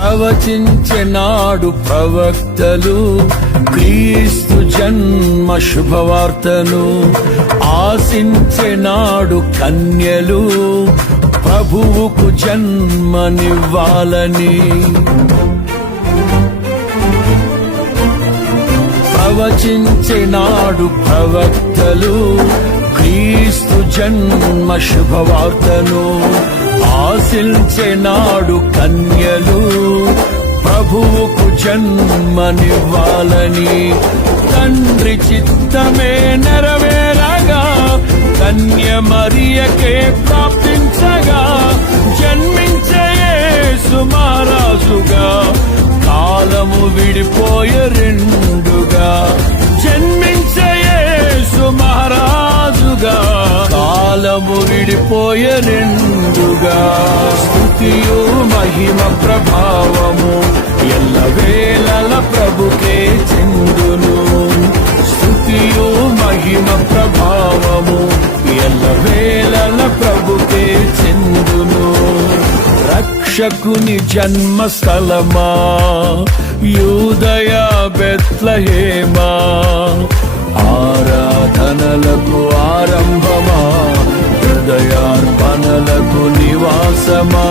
ప్రవచించెనాడు ప్రవక్తలు క్రీస్తు జన్మ శుభవార్తను. ఆశించెనాడు కన్యలు ప్రభువుకు జన్మనివ్వాలని. ప్రవచించెనాడు ప్రవక్తలు క్రీస్తు జన్మ శుభవార్తను. ఆశించెనాడు కన్యలు ప్రభువుకు జన్మనివ్వాలని. తండ్రి చిత్తమే నెరవేరగా కన్య మరియకే ప్రాప్తించగా జన్మించే యేసు మహారాజుగా కాలము విడిపోయే రెండుగా. జన్మించే యేసు మహారాజుగా కాలము విడిపోయే రెండుగా. స్తుతియు మహిమ ప్రభావము ఎల్లవేళల ప్రభుకే చెందును. స్తుతియు మహిమ ప్రభావము ఎల్లవేళల ప్రభుకే చెందును. రక్షకుని జన్మస్థలమా యూదయ బెత్లెహేమా. ఆరాధనలకు ఆరంభమా హృదయార్పణలకు నివాసమా.